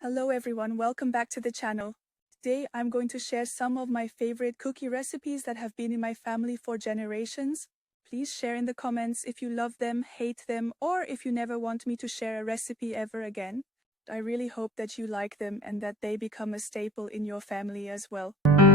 Hello everyone, welcome back to the channel. Today I'm going to share some of my favorite cookie recipes that have been in my family for generations. Please share in the comments if you love them, hate them, or if you never want me to share a recipe ever again. I really hope that you like them and that they become a staple in your family as well.